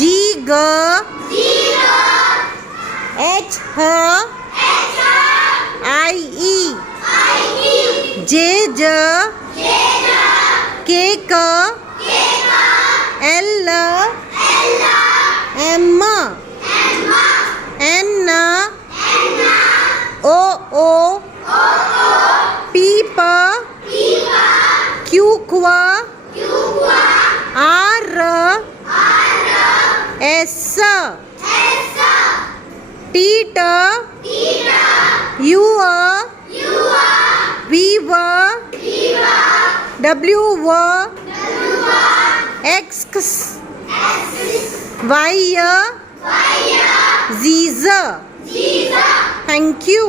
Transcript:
જી ગ એચ હ આઈ ઈ જે જ કે ક એલ એમ એન ઓ પી પ ક્યુ ક્વ R S T U V W x Y ઝીઝ. Thank you.